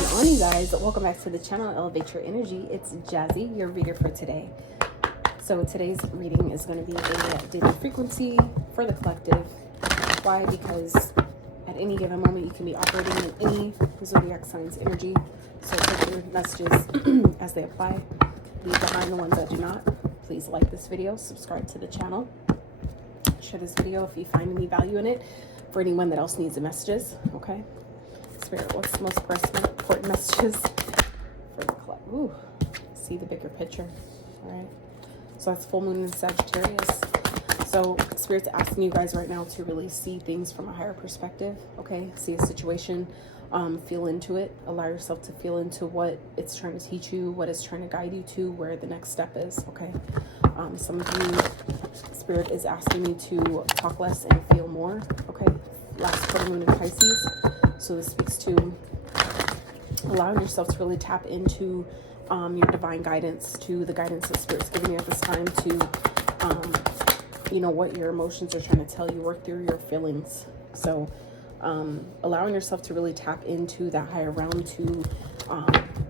going on, you guys? Welcome back to the channel, Elevate Your Energy. It's Jazzy, your reader for today. So today's reading is going to be a daily frequency for the collective. Why? Because at any given moment you can be operating in any zodiac sign's energy. So take your messages as they apply. Leave behind the ones that do not. Please like this video, subscribe to the channel, share this video if you find any value in it for anyone that else needs the messages. Okay, Spirit, what's the most pressing important messages for the club? Ooh, see the bigger picture. All right, so that's full moon in Sagittarius. So Spirit's asking you guys right now to really see things from a higher perspective. Okay, see a situation, feel into it, allow yourself to feel into what it's trying to teach you, what it's trying to guide you to, where the next step is. Okay, some of you, Spirit is asking you to talk less and feel more. Okay, last quarter moon in Pisces. So this speaks to allowing yourself to really tap into your divine guidance, to the guidance that Spirit's giving you at this time, to you know, what your emotions are trying to tell you, work through your feelings. So allowing yourself to really tap into that higher realm, to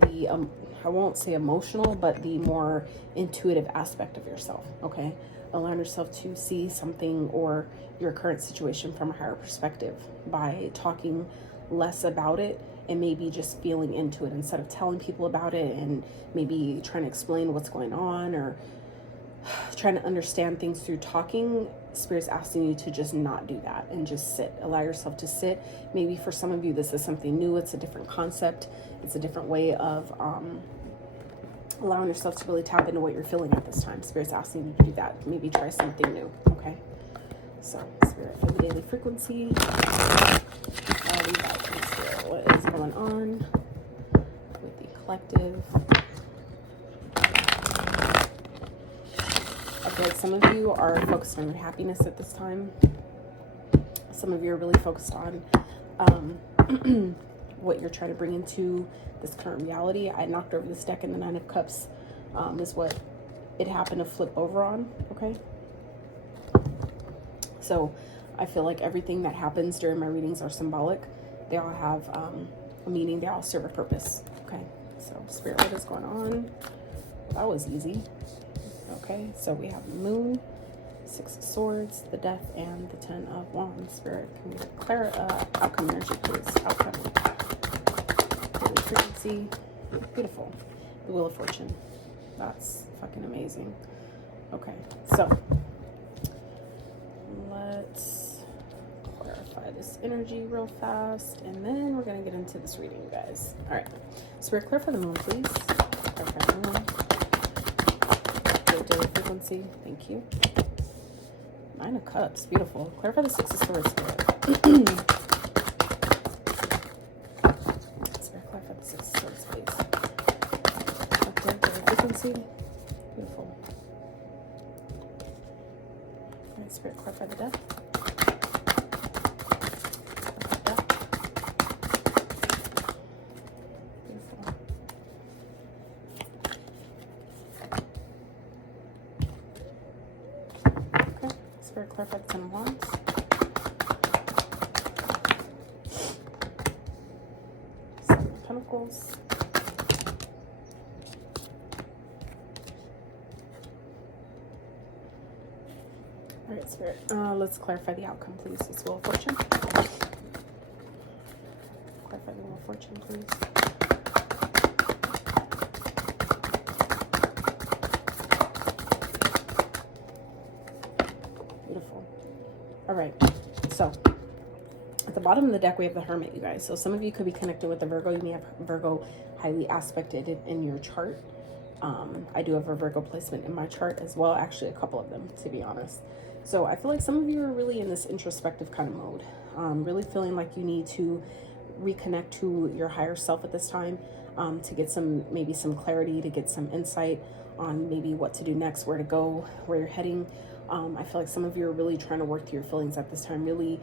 the I won't say emotional, but the more intuitive aspect of yourself. Okay, allowing yourself to see something or your current situation from a higher perspective by talking less about it and maybe just feeling into it instead of telling people about it and maybe trying to explain what's going on or trying to understand things through talking. Spirit's asking you to just not do that and just sit. Allow yourself to sit. Maybe for some of you this is something new, it's a different concept, it's a different way of allowing yourself to really tap into what you're feeling at this time. Spirit's asking you to do that. Maybe try something new. Okay, so Spirit, for the daily frequency, what is going on with the collective? I feel like some of you are focused on your happiness at this time. Some of you are really focused on what you're trying to bring into this current reality. I knocked over this deck, and the Nine of Cups is what it happened to flip over on. Okay, so I feel like everything that happens during my readings are symbolic. They all have a meaning. They all serve a purpose. Okay, so Spirit, what is going on? That was easy. Okay, so we have the Moon, Six of Swords, the Death, and the Ten of Wands. Spirit, can we declare outcome energy, please? Outcome. Daily frequency. Beautiful. The Wheel of Fortune. That's fucking amazing. Okay, so let's clarify this energy real fast, and then we're going to get into this reading, you guys. All right, Spirit, clarify the Moon, please. Clarify the Moon. Daily frequency, thank you. Nine of Cups, beautiful. Clarify the Six of Swords, Spirit. Spirit, clarify the Six of Swords, please. Okay, daily frequency, beautiful. All right, Spirit, clarify the Death. Spirit, clarify the Ten of Wands. Seven of Pentacles. All right, Spirit. Let's clarify the outcome, please. It's Wheel of Fortune. Clarify the Wheel of Fortune, please. All right, so at the bottom of the deck we have the Hermit, you guys. So some of you could be connected with the Virgo. You may have Virgo highly aspected in your chart. I do have a Virgo placement in my chart as well, actually a couple of them, to be honest. So I feel like some of you are really in this introspective kind of mode, really feeling like you need to reconnect to your higher self at this time, to get maybe some clarity, to get some insight on maybe what to do next, where to go, where you're heading. I feel like some of you are really trying to work through your feelings at this time, really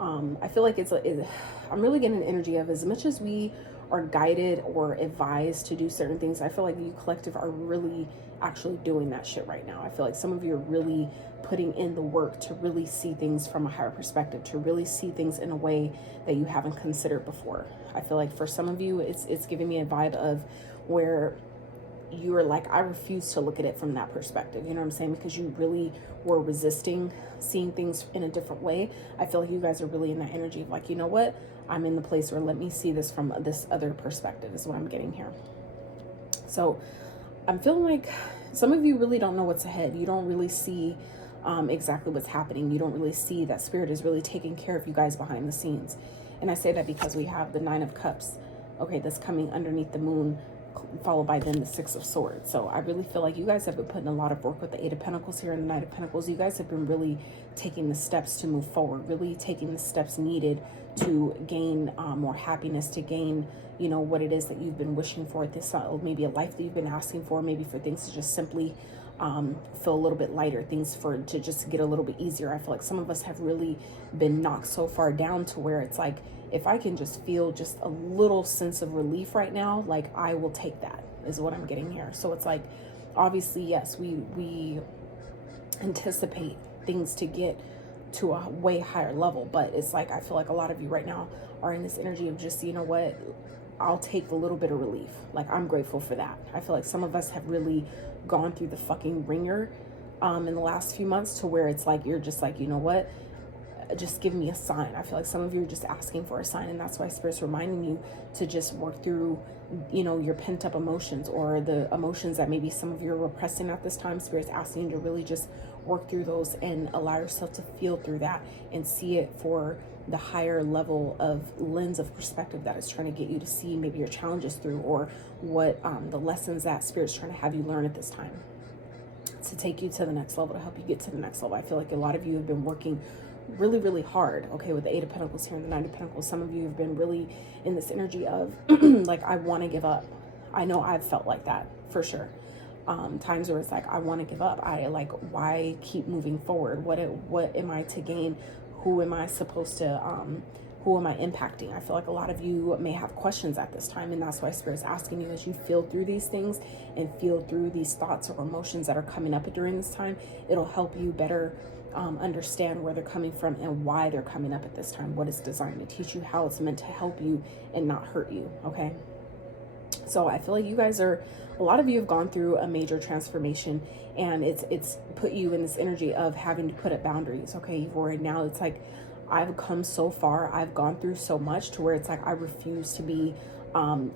I feel like I'm really getting an energy of, as much as we are guided or advised to do certain things, I feel like you collective are really actually doing that shit right now. I feel like some of you are really putting in the work to really see things from a higher perspective, to really see things in a way that you haven't considered before. I feel like for some of you, it's giving me a vibe of where you are like, I refuse to look at it from that perspective. You know what I'm saying? Because you really were resisting seeing things in a different way. I feel like you guys are really in that energy of like, you know what? I'm in the place where let me see this from this other perspective is what I'm getting here. So I'm feeling like some of you really don't know what's ahead. You don't really see exactly what's happening. You don't really see that spirit is really taking care of you guys behind the scenes. And I say that because we have the 9 of Cups, okay, that's coming underneath the moon, followed by then the 6 of Swords. So I really feel like you guys have been putting a lot of work with the 8 of Pentacles here and the 9 of Pentacles. You guys have been really taking the steps to move forward, really taking the steps needed to gain more happiness, to gain, you know, what it is that you've been wishing for at this, maybe a life that you've been asking for, maybe for things to just simply feel a little bit lighter, things to just get a little bit easier. I feel like some of us have really been knocked so far down to where it's like, if I can just feel just a little sense of relief right now, like I will take that, is what I'm getting here. So it's like, obviously, yes, we anticipate things to get to a way higher level, but it's like, I feel like a lot of you right now are in this energy of just, you know what, I'll take a little bit of relief. Like, I'm grateful for that. I feel like some of us have really gone through the fucking ringer in the last few months to where it's like, you're just like, you know what, just give me a sign. I feel like some of you are just asking for a sign, and that's why Spirit's reminding you to just work through, you know, your pent up emotions, or the emotions that maybe some of you are repressing at this time. Spirit's asking you to really just work through those and allow yourself to feel through that and see it for the higher level of lens of perspective that is trying to get you to see maybe your challenges through, or what the lessons that Spirit's trying to have you learn at this time to take you to the next level, to help you get to the next level. I feel like a lot of you have been working really, really hard, okay, with the 8 of Pentacles here and the 9 of Pentacles. Some of you have been really in this energy of like, I want to give up. I know I've felt like that for sure. Times where it's like, I want to give up. I like, why keep moving forward? What am I to gain? Who am I supposed to, who am I impacting? I feel like a lot of you may have questions at this time, and that's why Spirit's asking you, as you feel through these things and feel through these thoughts or emotions that are coming up during this time, it'll help you better understand where they're coming from and why they're coming up at this time, what it's designed to teach you, how it's meant to help you and not hurt you, okay? So I feel like you guys are, a lot of you have gone through a major transformation, and it's put you in this energy of having to put up boundaries, okay? You've already, now it's like, I've come so far, I've gone through so much to where it's like, I refuse to be, I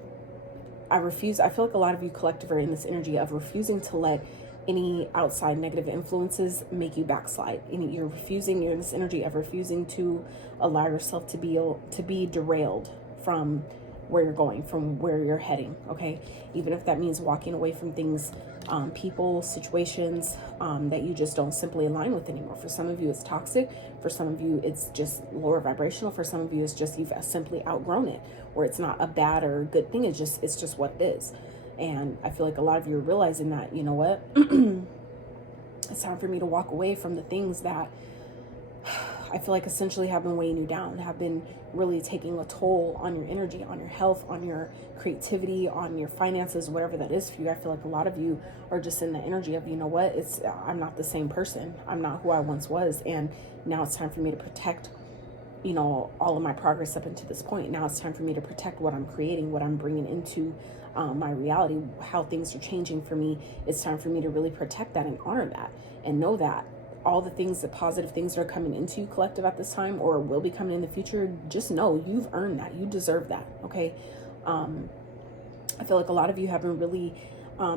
feel like a lot of you collective are in this energy of refusing to let any outside negative influences make you backslide. You're in this energy of refusing to allow yourself to be derailed from where you're going, from where you're heading, okay? Even if that means walking away from things, people, situations that you just don't simply align with anymore. For some of you, it's toxic. For some of you, it's just lower vibrational. For some of you, it's just you've simply outgrown it, where it's not a bad or good thing. It's just what it is. And I feel like a lot of you are realizing that, you know what, it's time for me to walk away from the things that I feel like essentially have been weighing you down, have been really taking a toll on your energy, on your health, on your creativity, on your finances, whatever that is for you. I feel like a lot of you are just in the energy of, you know what, I'm not the same person. I'm not who I once was. And now it's time for me to protect, you know, all of my progress up until this point. Now it's time for me to protect what I'm creating, what I'm bringing into my reality, how things are changing for me. It's time for me to really protect that and honor that and know that all the things, the positive things that are coming into you collective at this time or will be coming in the future, just know you've earned that. You deserve that, okay? I feel like a lot of you have been really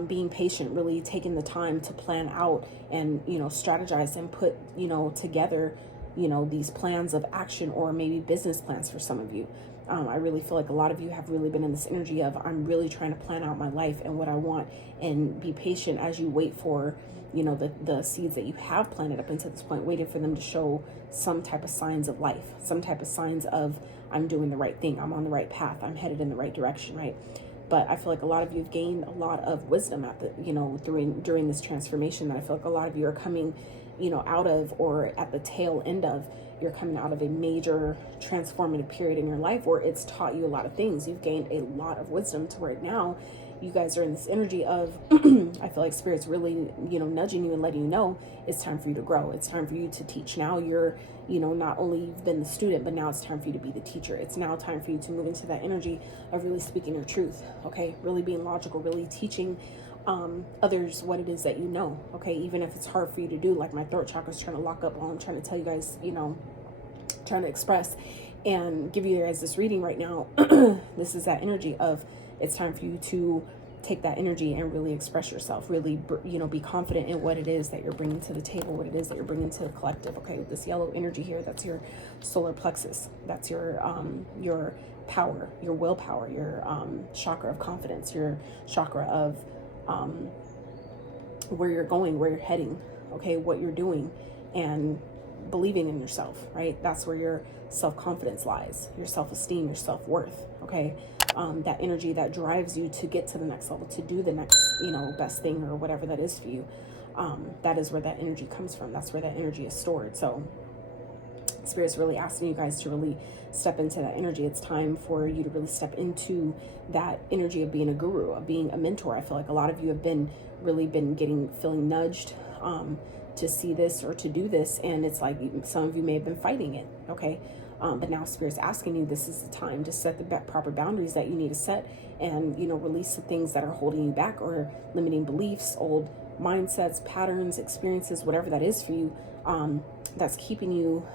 being patient, really taking the time to plan out and, you know, strategize and put, you know, together, you know, these plans of action, or maybe business plans for some of you. I really feel like a lot of you have really been in this energy of, I'm really trying to plan out my life and what I want, and be patient as you wait for, you know, the seeds that you have planted up until this point, waiting for them to show some type of signs of life, some type of signs of, I'm doing the right thing, I'm on the right path, I'm headed in the right direction, right? But I feel like a lot of you have gained a lot of wisdom at the, you know, during this transformation, that I feel like a lot of you are coming, you know, out of, or at the tail end of, you're coming out of a major transformative period in your life where it's taught you a lot of things. You've gained a lot of wisdom to where now you guys are in this energy of, I feel like Spirit's really, nudging you and letting you know it's time for you to grow. It's time for you to teach. Now you're, not only you've been the student, but now it's time for you to be the teacher. It's now time for you to move into that energy of really speaking your truth, okay? Really being logical, really teaching others what it is that you know, okay? Even if it's hard for you to do, like my throat chakra is trying to lock up while I'm trying to tell you guys, trying to express and give you guys this reading right now. This is that energy of, it's time for you to take that energy and really express yourself, really, be confident in what it is that you're bringing to the table, what it is that you're bringing to the collective. Okay, with this yellow energy here, that's your solar plexus. That's your power, your willpower, your chakra of confidence, your chakra of where you're going, where you're heading, okay, what you're doing, and believing in yourself, right? That's where your self-confidence lies, your self-esteem, your self-worth, okay? That energy that drives you to get to the next level, to do the next, best thing or whatever that is for you. That is where that energy comes from. That's where that energy is stored. So Spirit's really asking you guys to really step into that energy. It's time for you to really step into that energy of being a guru, of being a mentor. I feel like a lot of you have feeling nudged to see this or to do this, and it's like some of you may have been fighting it, okay? But now Spirit's asking you, this is the time to set the proper boundaries that you need to set, and release the things that are holding you back or limiting beliefs, old mindsets, patterns, experiences, whatever that is for you, that's keeping you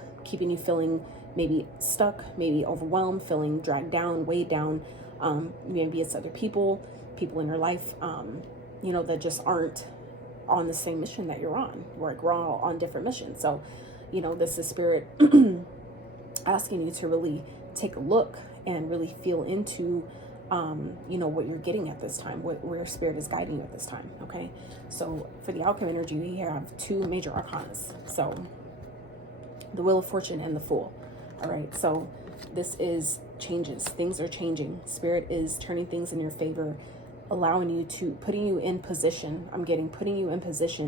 feeling maybe stuck, maybe overwhelmed, feeling dragged down, weighed down. Maybe it's other people in your life, that just aren't on the same mission that you're on. We're all on different missions. So, this is Spirit asking you to really take a look and really feel into, what you're getting at this time, where Spirit is guiding you at this time, okay? So for the outcome energy, we have two major arcanas. So the Wheel of Fortune and the Fool, all right? So this is changes. Things are changing. Spirit is turning things in your favor, allowing you to, putting you in position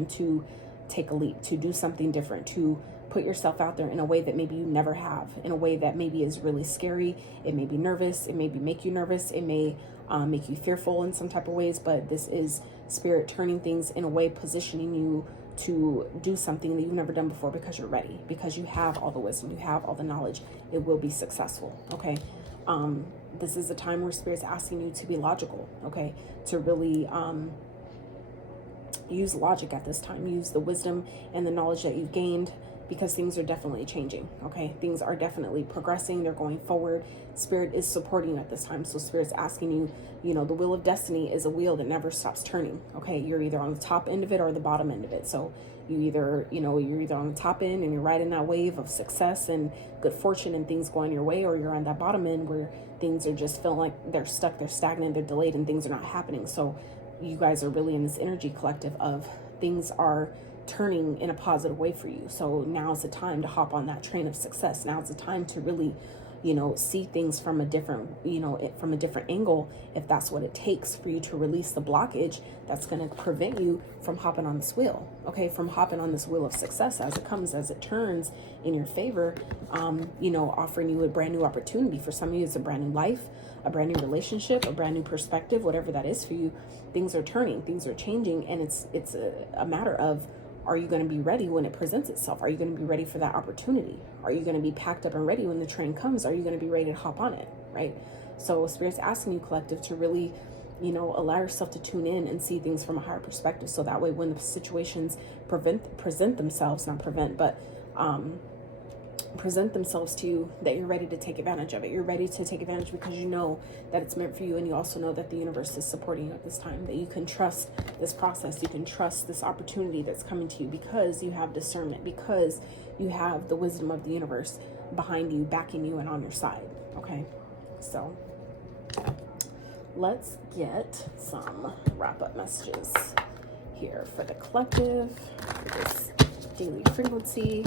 to take a leap, to do something different, to put yourself out there in a way that maybe you never have, in a way that maybe is really scary. It may be nervous. It may make you nervous. It may make you fearful in some type of ways, but this is Spirit turning things in a way, positioning you to do something that you've never done before because you're ready, because you have all the wisdom, you have all the knowledge. It will be successful, okay? This is a time where Spirit's asking you to be logical, okay? To really use logic at this time. Use the wisdom and the knowledge that you've gained, because things are definitely changing, okay? Things are definitely progressing. They're going forward. Spirit is supporting you at this time. So Spirit's asking you, the wheel of destiny is a wheel that never stops turning, okay? You're either on the top end of it or the bottom end of it. So you're either on the top end and you're riding that wave of success and good fortune and things going your way, or you're on that bottom end where things are just feeling like they're stuck, they're stagnant, they're delayed, and things are not happening. So you guys are really in this energy collective of things are turning in a positive way for you. So now is the time to hop on that train of success. Now is the time to really, see things from a different, from a different angle, if that's what it takes for you to release the blockage that's going to prevent you from hopping on this wheel, okay? From hopping on this wheel of success as it comes, as it turns in your favor, offering you a brand new opportunity. For some of you, it's a brand new life, a brand new relationship, a brand new perspective, whatever that is for you. Things are turning, things are changing, and it's a matter of, are you going to be ready when it presents itself? Are you going to be ready for that opportunity? Are you going to be packed up and ready when the train comes? Are you going to be ready to hop on it, right? So Spirit's asking you, collective, to really, allow yourself to tune in and see things from a higher perspective. So that way when the situations present themselves to you, that you're ready to take advantage of it. You're ready to take advantage because you know that it's meant for you, and you also know that the universe is supporting you at this time, that you can trust this process, you can trust this opportunity that's coming to you, because you have discernment, because you have the wisdom of the universe behind you, backing you, and on your side, okay? So let's get some wrap-up messages here for the collective, for this daily frequency,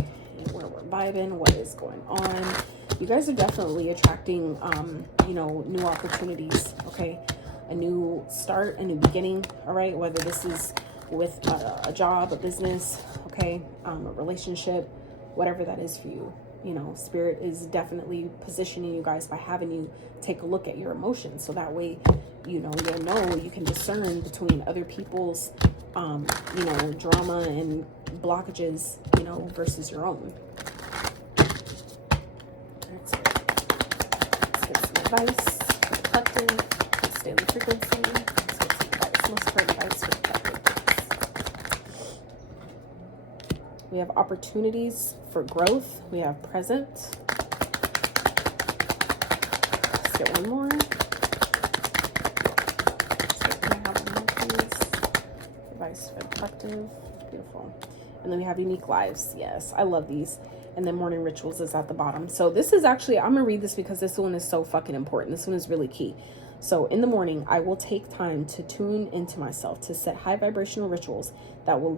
where we're vibing, what is going on. You guys are definitely attracting, new opportunities, okay? A new start, a new beginning, all right? Whether this is with a job, a business, okay? A relationship, whatever that is for you. You know, Spirit is definitely positioning you guys by having you take a look at your emotions. So that way, you know, you can discern between other people's, you know, drama and blockages, you know, versus your own. Let's get some advice for the collective. Let's stay on the frequency. Let's get some advice. Most for advice for the collective. We have opportunities for growth. We have present. Let's get one more. Advice for the collective. Beautiful. And then we have unique lives. Yes, I love these. And then morning rituals is at the bottom. So this is actually, I'm gonna read this because this one is so fucking important. This one is really key. So in the morning, I will take time to tune into myself, to set high vibrational rituals that will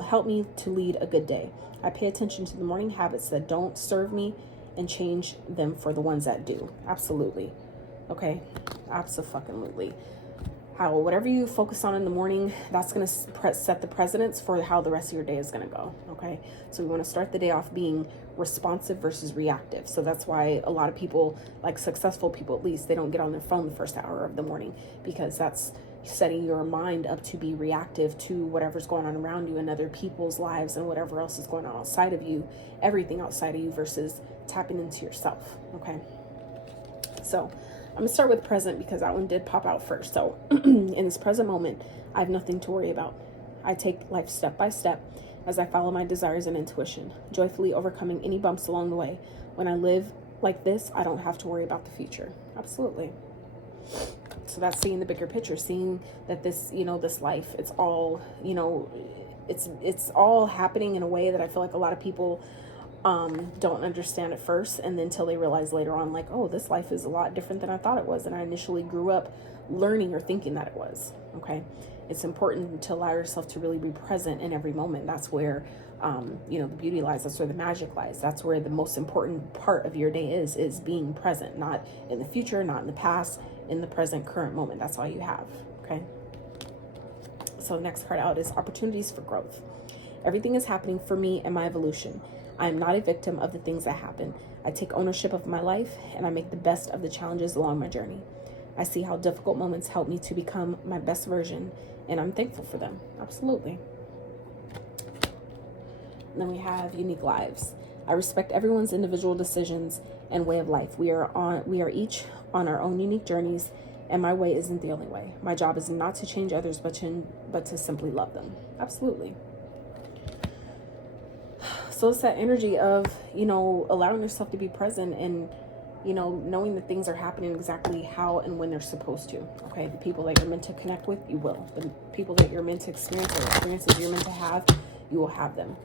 help me to lead a good day. I pay attention to the morning habits that don't serve me and change them for the ones that do. Absolutely. Okay. Absolutely. How whatever you focus on in the morning, that's going to set the precedence for how the rest of your day is going to go. Okay. So we want to start the day off being responsive versus reactive. So that's why a lot of people, like successful people at least, they don't get on their phone the first hour of the morning, because that's setting your mind up to be reactive to whatever's going on around you and other people's lives and whatever else is going on outside of you, everything outside of you, versus tapping into yourself. Okay. So I'm gonna start with present because that one did pop out first. So in this present moment, I have nothing to worry about. I take life step by step as I follow my desires and intuition, joyfully overcoming any bumps along the way. When I live like this, I don't have to worry about the future. Absolutely. So that's seeing the bigger picture, seeing that this, you know, this life, it's all, you know, it's all happening in a way that I feel like a lot of people don't understand at first, and then until they realize later on, like, oh, this life is a lot different than I thought it was, and I initially grew up learning or thinking that it was. Okay. It's important to allow yourself to really be present in every moment. That's where you know, the beauty lies. That's where the magic lies. That's where the most important part of your day is being present, not in the future, not in the past, in the present current moment. That's all you have. Okay. So the next card out is opportunities for growth. Everything is happening for me and my evolution. I am not a victim of the things that happen. I take ownership of my life and I make the best of the challenges along my journey. I see how difficult moments help me to become my best version, and I'm thankful for them. Absolutely. And then we have unique lives. I respect everyone's individual decisions and way of life. We are each on our own unique journeys, and my way isn't the only way. My job is not to change others, but to simply love them. Absolutely. So it's that energy of, you know, allowing yourself to be present and, you know, knowing that things are happening exactly how and when they're supposed to. Okay. The people that you're meant to connect with, you will. The people that you're meant to experience, or experiences you're meant to have, you will have them.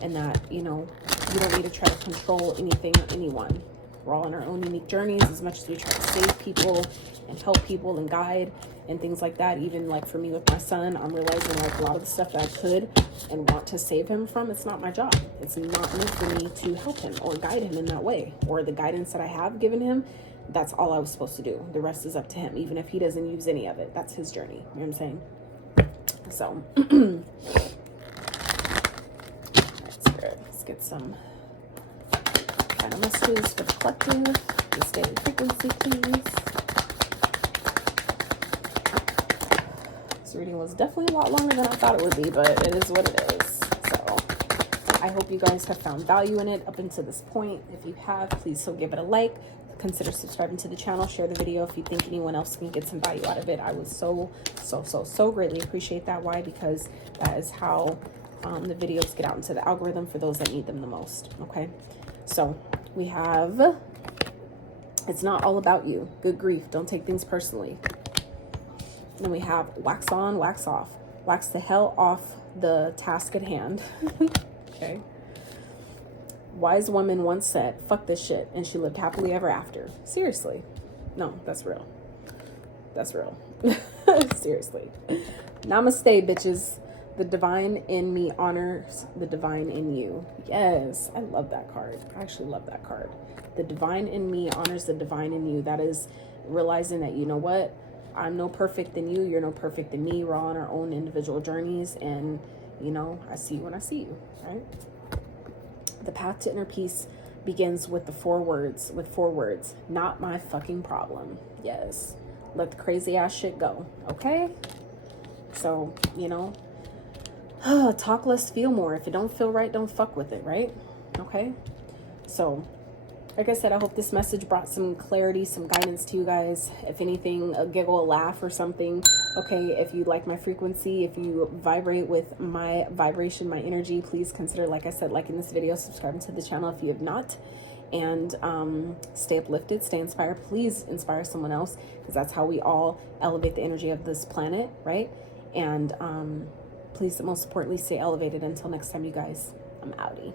And that, you know, you don't need to try to control anything or anyone. We're all on our own unique journeys. As much as we try to save people and help people and guide and things like that, even like for me with my son, I'm realizing like a lot of the stuff that I could and want to save him from, it's not my job. It's not meant for me to help him or guide him in that way, or the guidance that I have given him. That's all I was supposed to do. The rest is up to him, even if he doesn't use any of it. That's his journey. You know what I'm saying? So let's get some final messages for the collective. The steady frequency, please. This reading was definitely a lot longer than I thought it would be, but it is what it is. So I hope you guys have found value in it up until this point. If you have, please so give it a like. Consider subscribing to the channel. Share the video if you think anyone else can get some value out of it. I would so greatly appreciate that. Why? Because that is how the videos get out into the algorithm for those that need them the most. Okay, so we have, it's not all about you. Good grief, don't take things personally. Then we have wax on, wax off. Wax the hell off the task at hand. Okay. Wise woman once said, fuck this shit, and she lived happily ever after. Seriously. No, that's real. That's real. Seriously. Namaste, bitches. The divine in me honors the divine in you. Yes, I love that card. I actually love that card. The divine in me honors the divine in you. That is realizing that, you know what? I'm no perfect than you. You're no perfect than me. We're all on our own individual journeys. And, you know, I see you when I see you. Right? The path to inner peace begins with the four words, not my fucking problem. Yes. Let the crazy ass shit go. Okay? So, you know, talk less, feel more. If it don't feel right, don't fuck with it, right? Okay? So, like I said, I hope this message brought some clarity, some guidance to you guys. If anything, a giggle, a laugh or something. Okay, if you like my frequency, if you vibrate with my vibration, my energy, please consider, like I said, liking this video, subscribing to the channel if you have not. And stay uplifted, stay inspired. Please inspire someone else, because that's how we all elevate the energy of this planet, right? And please, most importantly, stay elevated. Until next time, you guys, I'm outie.